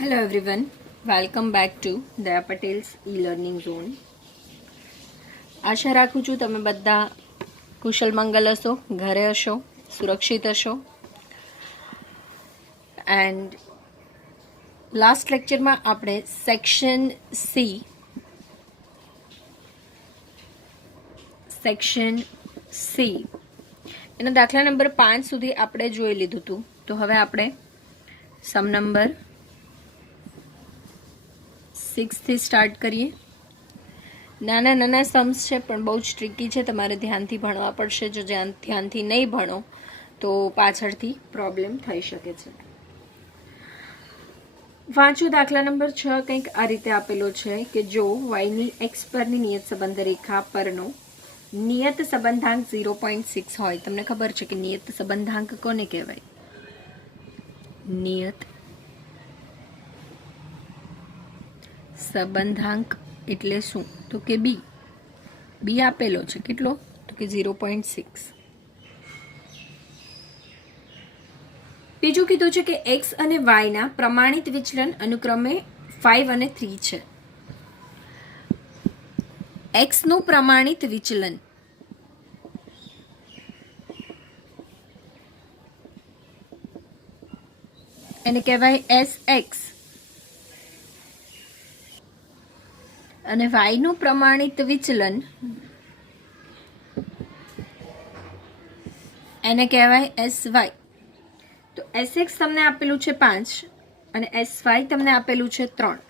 Hello everyone, welcome back to દયા Patels ઈ-લર્નિંગ zone. આશા રાખું છું તમે બધા કુશલ મંગલ હશો, ઘરે હશો, સુરક્ષિત હશો. એન્ડ લાસ્ટ લેક્ચરમાં આપણે સેક્શન સી એના દાખલા નંબર 5 સુધી આપણે જોઈ લીધું હતું. તો હવે આપણે સમ નંબર 6 થી સ્ટાર્ટ કરીએ. નાના નાના सम्स છે પણ બહુ જ ટ્રિકી છે, તમારે ધ્યાનથી ભણવા પડશે. જો ધ્યાનથી નહીં ભણો તો પાછળથી પ્રોબ્લેમ થઈ શકે છે. વાંચો દાખલા નંબર 6. કંઈક આ રીતે આપેલો છે કે જો વાયની એક્સ પરની નિયત સંબંધ રેખા પરનો નિયત સંબંધાંક 0.6 હોય. તમને ખબર છે કે નિયત સંબંધાંક કોને કહેવાય? નિયત સંબંધાંક એટલે શું? તો કે બી આપેલો છે. કેટલો? તો કે 0.6. બીજું કીધું છે કે એક્સ અને વાયના પ્રમાણિત વિચલન અનુક્રમે 5 અને 3 છે. એક્સનું પ્રમાણિત વિચલન એને કહેવાય SX અને વાયનું પ્રમાણિત વિચલન એને કહેવાય SY. તો SX તમને આપેલું છે 5 અને SY તમને આપેલું છે 3.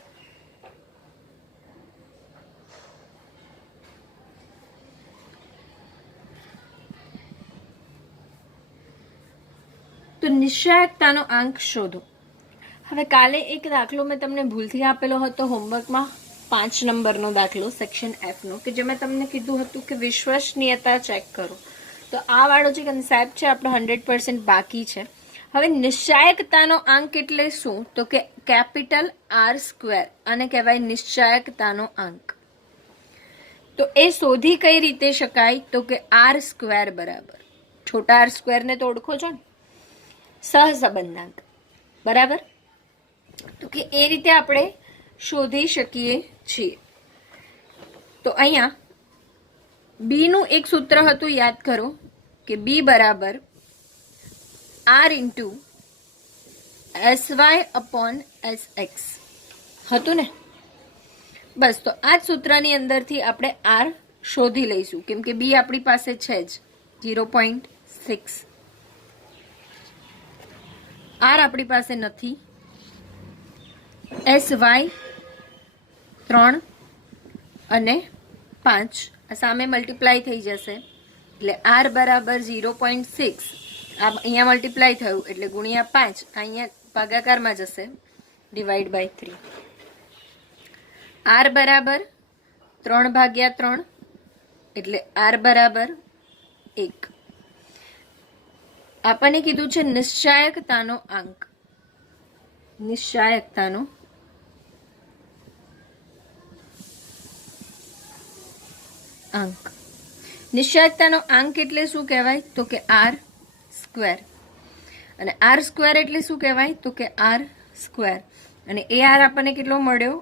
તો નિશ્ચયાકતાનો આંક શોધો. હવે કાલે એક દાખલો મેં તમને ભૂલથી આપેલો હતો હોમવર્કમાં, 5 નંબરનો દાખલો સેક્શન Fનો, કે જેમાં તમને કીધું હતું કે વિશ્વસનીયતા ચેક કરો. તો આ વાળો જે કન્સેપ્ટ છે આપણો 100% બાકી છે. હવે નિશ્ચાયકતાનો આંક એટલે શું? તો કે કેપિટલ R², અને કહેવાય નિશ્ચાયકતાનો આંક. તો એ શોધી કઈ રીતે શકાય? તો કે R² બરાબર છોટા R² ને તો ઓળખો છો ને, સહસંબંધાંક બરાબર. તો કે એ રીતે આપણે શોધી શકીએ છીએ. તો અહીંયા બી નું એક સૂત્ર હતું, યાદ કરો કે બી બરાબર R into SY upon SX હતું ને. બસ, તો આ જ સૂત્રની અંદરથી આપણે R શોધી લઈશું, કેમ કે બી આપણી પાસે છે જ 0.6. R આપણી પાસે નથી. SY 3 અને 5 આ સામે મલ્ટીપ્લાય થઈ જશે એટલે R બરાબર 0.6. આ અહીંયા મલ્ટીપ્લાય થયું એટલે ગુણ્યા 5, અહીંયા ભાગાકારમાં જશે, ડિવાઈડ બાય 3. R બરાબર 3/3 એટલે R બરાબર 1. આપણને કીધું છે નિશ્ચાયકતાનો આંક. નિશ્ચાયકતાનો આંક. નિશ્ચાયકતાનો આંક એટલે શું કહેવાય? તો કે R². અને R² એટલે શું કહેવાય? તો કે R². અને એ R આપણને કેટલો મળ્યો?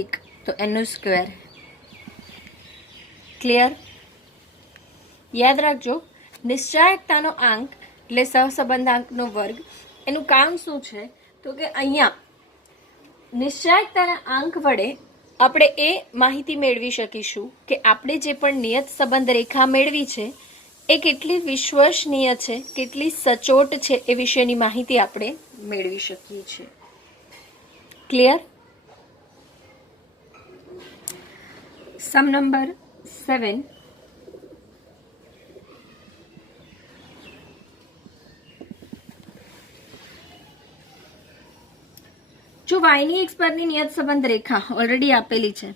1. તો એનું સ્ક્વેર. ક્લિયર? યાદ રાખજો, નિશ્ચાયકતાનો આંક એટલે સહસંબંધાંકનો વર્ગ. એનું કામ શું છે? તો કે અહીંયા નિશ્ચાયકતાના આંક વડે આપણે એ માહિતી મેળવી શકીશું કે આપણે જે પણ નિયત સંબંધ રેખા મેળવી છે એ કેટલી વિશ્વસનીય છે, કેટલી સચોટ છે, એ વિશેની માહિતી આપણે મેળવી શકીએ છીએ. ક્લિયર? Sum number 7. જો વાયની એક્સ પરની નિયત સંબંધ રેખા ઓલરેડી આપેલી છે,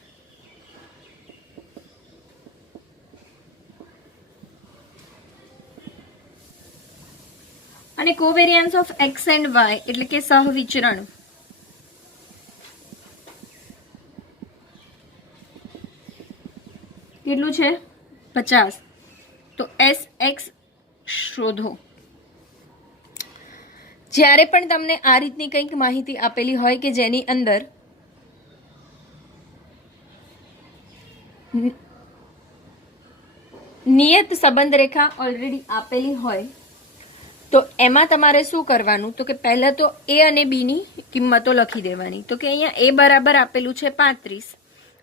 અને covariance of x and Y એટલે કે સહવિચરણ કેટલું છે? 50. તો SX શોધો. જ્યારે પણ તમને આ રીતની કંઈક માહિતી આપેલી હોય કે જેની અંદર નિયત સંબંધ રેખા ઓલરેડી આપેલી હોય તો એમાં તમારે શું કરવાનું, તો કે પહેલાં તો એ અને બીની કિંમતો લખી દેવાની. તો કે અહીંયા એ બરાબર આપેલું છે 35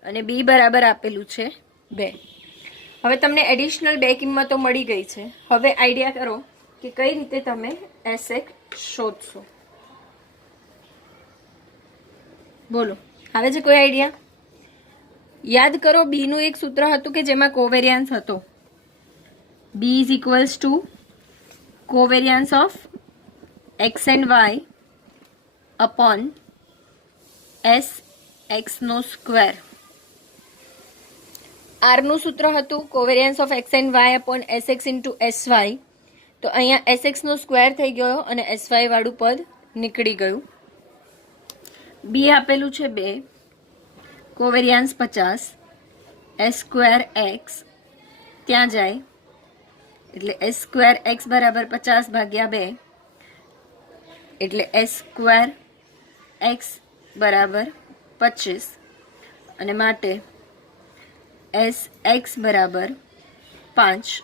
અને બી બરાબર આપેલું છે 2. હવે તમને એડિશનલ 2 કિંમતો મળી ગઈ છે. હવે આઈડિયા કરો કે કઈ રીતે તમે એસએક્સ શોધશો. બોલો, આવે છે કોઈ આઈડિયા? યાદ કરો, બીનું એક સૂત્ર હતું કે જેમાં કોવેરિયન્સ હતો. B is equals to covariance of x and y upon s x નો સ્ક્વેર. r નું સૂત્ર હતું covariance of x and y upon sx into sy. તો અહીંયા sx નો સ્ક્વેર થઈ ગયો અને sy વાળું પદ નીકળી ગયું. b આપેલું છે 2, covariance 50, s સ્ક્વેર x ત્યાં જાય એટલે s સ્ક્વેર x બરાબર 50 ભાગ્યા 2 એટલે s સ્ક્વેર x બરાબર 25 અને માટે s x બરાબર 5.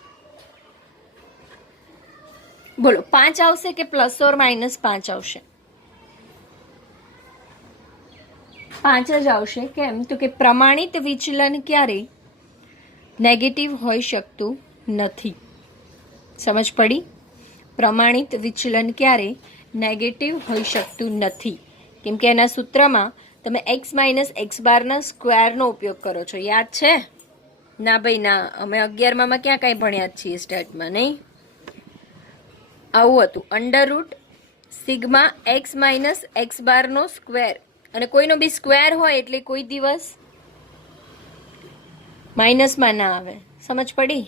બોલો, 5 આવશે કે પ્લસ ઓર માઇનસ 5 આવશે? 5 જ આવશે. કેમ? તો કે પ્રમાણિત વિચલન ક્યારેય નેગેટિવ હોઈ શકતું નથી. સમજ પડી? પ્રમાણિત વિચલન ક્યારેય નેગેટિવ હોઈ શકતું નથી કેમ કે એના સૂત્રમાં તમે x માઇનસ એક્સ બારના સ્ક્વેરનો ઉપયોગ કરો છો. યાદ છે? ના ભાઈ ના, અમે 11માં ક્યાં કાંઈ ભણ્યા જ છીએ સ્ટેટમાં, નહીં? આવું હતું, under route sigma x minus x બારનો સ્ક્વેર. અને કોઈનો બી સ્ક્વેર હોય એટલે કોઈ દિવસ માઇનસમાં ના આવે. સમજ પડી?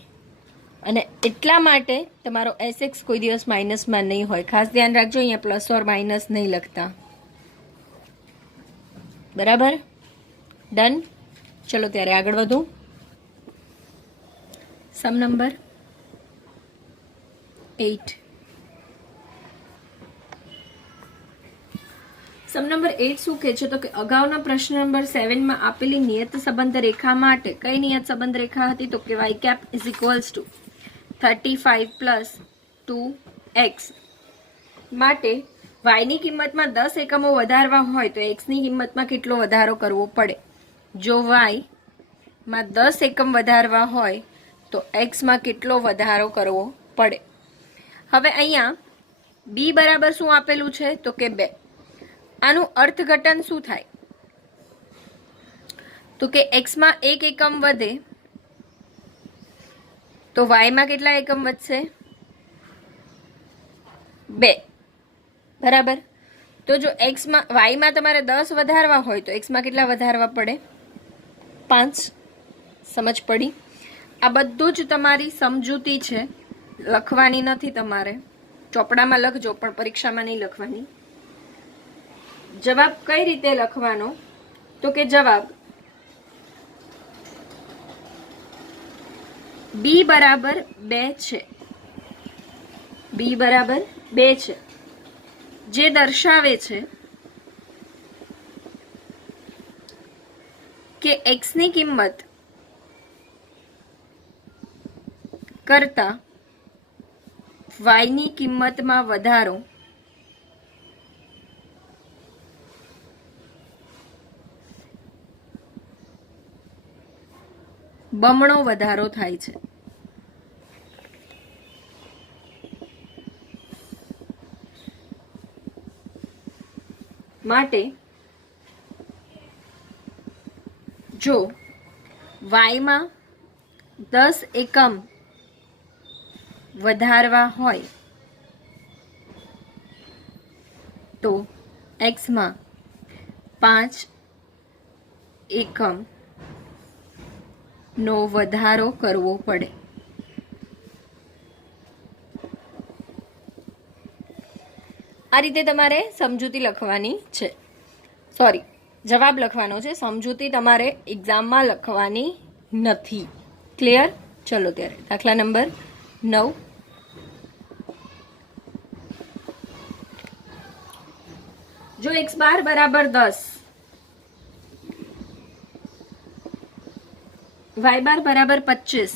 અને એટલા માટે તમારો એસએક્સ કોઈ દિવસ માઇનસમાં નહીં હોય. ખાસ ધ્યાન રાખજો, અહીંયા પ્લસ ઓર માઇનસ નહીં લખતા. બરાબર? ડન? ચલો ત્યારે આગળ વધું. સમ નંબર 8. સમ નંબર 8 શું કહે છે? તો કે અગાઉના પ્રશ્ન નંબર 7માં આપેલી નિયત સંબંધ રેખા માટે કઈ નિયત સંબંધ રેખા હતી? તો કે y cap is equals to 35 plus 2x. માટે y ની કિંમતમાં 10 એકમો વધારવા હોય તો x ની કિંમતમાં કેટલો વધારો કરવો પડે? જો y માં 10 એકમ વધારવા હોય તો x માં કેટલો વધારો કરવો પડે? હવે અહીંયા b બરાબર શું આપેલું છે? તો કે 2. આનું અર્થઘટન શું થાય? તો કે x માં 1 એકમ વધે તો y માં કેટલા એકમ વધશે? 2. બરાબર? તો જો y માં તમારે 10 વધારવા હોય તો x માં કેટલા વધારવા પડે? 5. સમજ પડી? આ બધું જ તમારી સમજૂતી છે, લખવાની નથી તમારે. ચોપડામાં લખજો પણ પરીક્ષામાં નહીં લખવાની. જવાબ કઈ રીતે લખવાનો? તો કે જવાબ b બરાબર 2 છે. b બરાબર 2 છે, જે દર્શાવે છે કે x ની કિંમત કરતા y ની કિંમતમાં વધારો બમણો વધારો થાય છે. માટે જો y માં 10 એકમ વધારવા હોય તો x માં 5 એકમ નો વધારો કરવો પડે. આ રીતે તમારે સમજૂતી લખવાની છે. સોરી, જવાબ લખવાનો છે. સમજૂતી તમારે એક્ઝામમાં લખવાની નથી. ક્લિયર? ચલો ત્યારે દાખલા નંબર 9. જો x બાર બરાબર 10, y બાર બરાબર 25,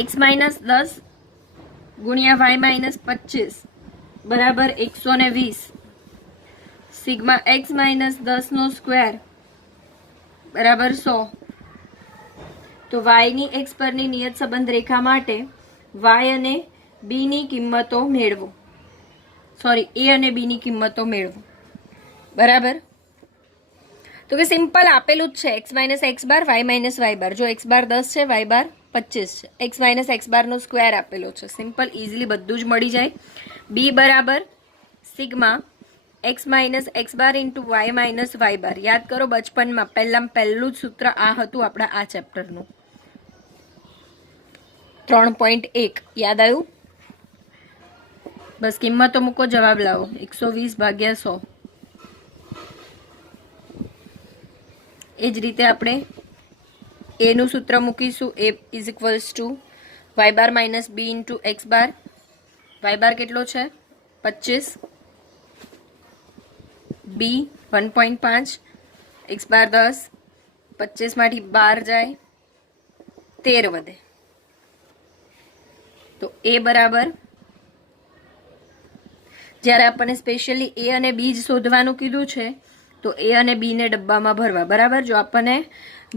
x માઇનસ 10 ગુણ્યા y માઇનસ 25 બરાબર 120, સિગ્મા x માઇનસ 10 નો સ્ક્વેર બરાબર 100. તો y ની x પરની નિયત સંબંધ રેખા માટે y અને b ની કિંમતો મેળવો. સોરી, a અને b ની કિંમતો મેળવો. બરાબર. તો કે સિમ્પલ આપેલું જ છે x માઇનસ x બાર y માઇનસ y બાર. જો x બાર 10 છે, y બાર 25 છે, x માઇનસ x બાર નો સ્ક્વેર આપેલો છે. સિમ્પલ ઇઝીલી બધું જ મળી જાય. b બરાબર સિગ્મા x માઇનસ x બાર ઇન્ટુ y માઇનસ y બાર. યાદ કરો બચપનમાં પહેલું જ સૂત્ર આ હતું આપણા આ ચેપ્ટરનું. 3.1 યાદ આવ્યું? બસ કિંમતો મૂકો, જવાબ લાવો. 120 ભાગ્યા 100. એ જ રીતે આપણે એ નું સૂત્ર મૂકીશું. a is equals two y bar minus b into x bar. y બાર કેટલો છે? 25, b 1.5, x બાર 10, 25 માંથી 12 જાય, 13 વધે. તો a બરાબર, જ્યારે આપણને સ્પેશિયલી a અને b જ શોધવાનું કીધું છે તો a અને b ને ડબ્બામાં ભરવા. બરાબર. જો આપણને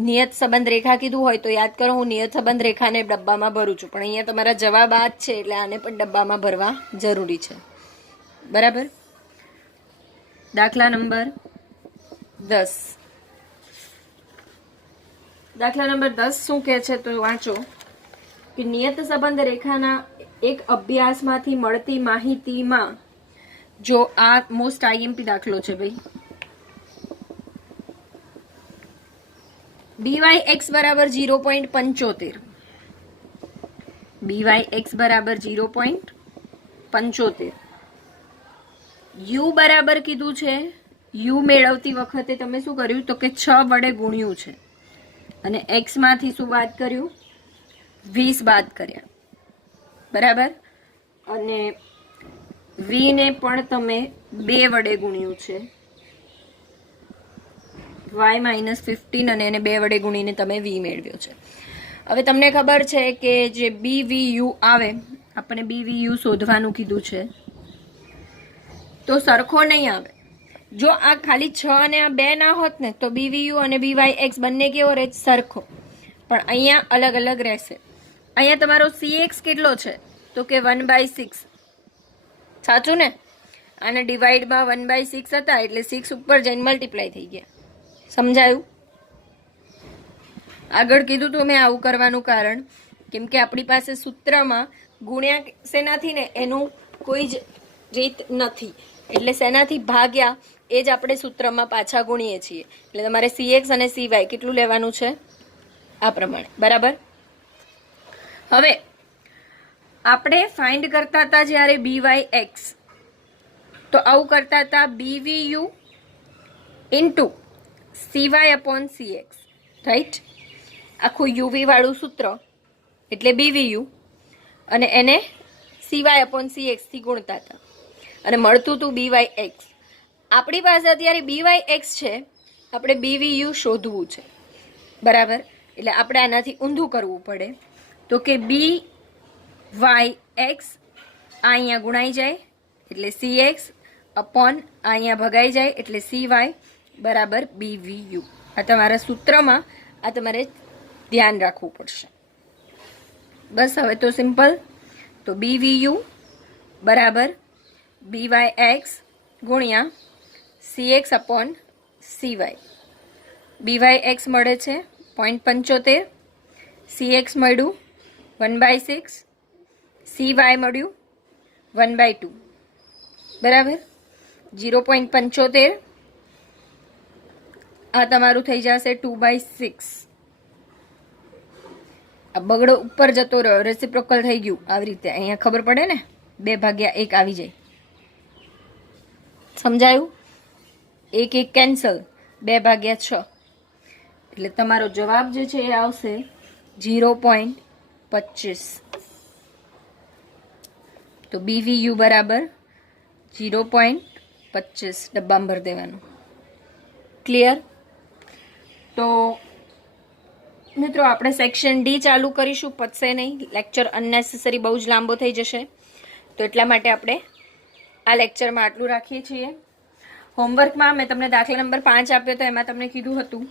નિયત સંબંધ રેખા કીધું હોય તો યાદ કરો હું નિયત સંબંધ રેખાને ડબ્બામાં ભરું છું, પણ અહીંયા તમારા જવાબ આ જ છે એટલે આને પણ ડબ્બામાં ભરવા જરૂરી છે. બરાબર. દાખલા નંબર 10. દાખલા નંબર 10 શું કહે છે તો વાંચો કે નિયત સંબંધ રેખાના એક અભ્યાસમાંથી મળતી માહિતીમાં, જો આ મોસ્ટ આઈએમપી દાખલો છે ભાઈ, byx બરાબર 0.75, byx બરાબર 0.75, u બરાબર કીધું છે. u મેળવતી વખતે તમે શું કર્યું તો કે 6 વડે ગુણ્યું છે અને x માંથી શું બાદ કર્યું? 20 બાદ કર્યા. બરાબર. અને v ને પણ તમે 2 વડે ગુણ્યું છે, y માઇનસ 15, અને એને 2 વડે ગુણીને તમે v મેળવ્યો છે. હવે તમને ખબર છે કે જે bvu આવે, આપણે bvu શોધવાનું કીધું છે, તો સરખો નહીં આવે. જો આ ખાલી 6 અને આ 2 ના હોત ને તો bvu અને byx બંને કેવો રહે? સરખો. પણ અહીંયા અલગ અલગ રહેશે. અહીંયા તમારો cx કેટલો છે તો કે 1/6. સાચું ને? આને ડિવાઈડમાં 1/6 હતા એટલે 6 ઉપર જઈને મલ્ટીપ્લાય થઈ ગયા. સમજાયું? આગળ કીધું તો મેં આવું કરવાનું કારણ કેમ કે આપણી પાસે સૂત્રમાં ગુણ્યા શેનાથી ને એનું કોઈ જ રીત નથી, એટલે શેનાથી ભાગ્યા એ જ આપણે સૂત્રમાં પાછા ગુણીએ છીએ. એટલે તમારે cx અને cy કેટલું લેવાનું છે? આ પ્રમાણે. બરાબર. હવે આપણે ફાઇન્ડ કરતા હતા જ્યારે byx, તો આવું કરતા હતા bvu into cy upon cx. Right. આખું uv વાળું સૂત્ર એટલે bvu અને એને cy અપોન cx થી ગુણતા હતા અને મળતું હતું byx. આપણી પાસે અત્યારે byx છે, આપણે bvu શોધવું છે. બરાબર. એટલે આપણે આનાથી ઊંધું કરવું પડે. તો કે byx અહીંયા ગુણાઈ જાય એટલે cx અપોન અહીંયા ભગાઈ જાય એટલે cy બરાબર bvu. આ તમારા સૂત્રમાં આ તમારે ધ્યાન રાખવું પડશે. બસ હવે તો સિમ્પલ. તો bvu બરાબર byx ગુણ્યા cx અપોન cy. byx મળે છે 0.75, cx મળ્યું 1/6, cy મળ્યું 1/2. બરાબર. 0.75 આ તમારું થઈ જશે 2/6. આ બગડો ઉપર જતો રહ્યો, રેસિપ્રોકલ થઈ ગયું. આવી રીતે અહીંયા ખબર પડે ને, 2/1 આવી જાય. સમજાયું? 1 1 કેન્સલ, 2/6. એટલે તમારો જવાબ જે છે એ આવશે 0.25. તો તો BVU બરાબર 0.25 ડબ્બામાં ભરી દેવાનું. ક્લિયર? તો મિત્રો આપણે સેક્શન ડી ચાલુ કરીશું, પતશે નહીં, લેક્ચર અનનેસેસરી બહુ જ લાંબો થઈ જશે. તો એટલા માટે આપણે આ લેક્ચરમાં આટલું રાખીએ છીએ. હોમવર્કમાં મેં તમને દાખલા નંબર 5 આપ્યો તો એમાં તમને કીધું હતું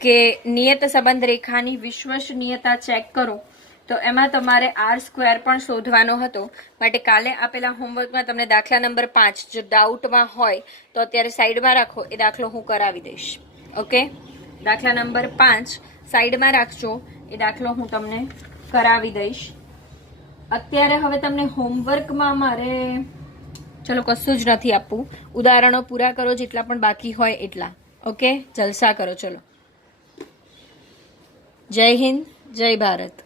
કે નિયત સંબંધ રેખાની વિશ્વસનીયતા ચેક કરો. તો એમાં તમારે R² પણ શોધવાનો હતો. માટે કાલે આપેલા હોમવર્કમાં તમને દાખલા નંબર 5 જો ડાઉટમાં હોય તો અત્યારે સાઈડમાં રાખો, એ દાખલો હું કરાવી દઈશ. ઓકે, દાખલા નંબર 5 સાઈડમાં રાખજો, એ દાખલો હું તમને કરાવી દઈશ. અત્યારે હવે તમને હોમવર્કમાં મારે ચલો કશું જ નથી આપવું, ઉદાહરણો પૂરા કરો જેટલા પણ બાકી હોય એટલા. ઓકે, જલસા કરો. ચલો, જય હિન્દ, જય ભારત.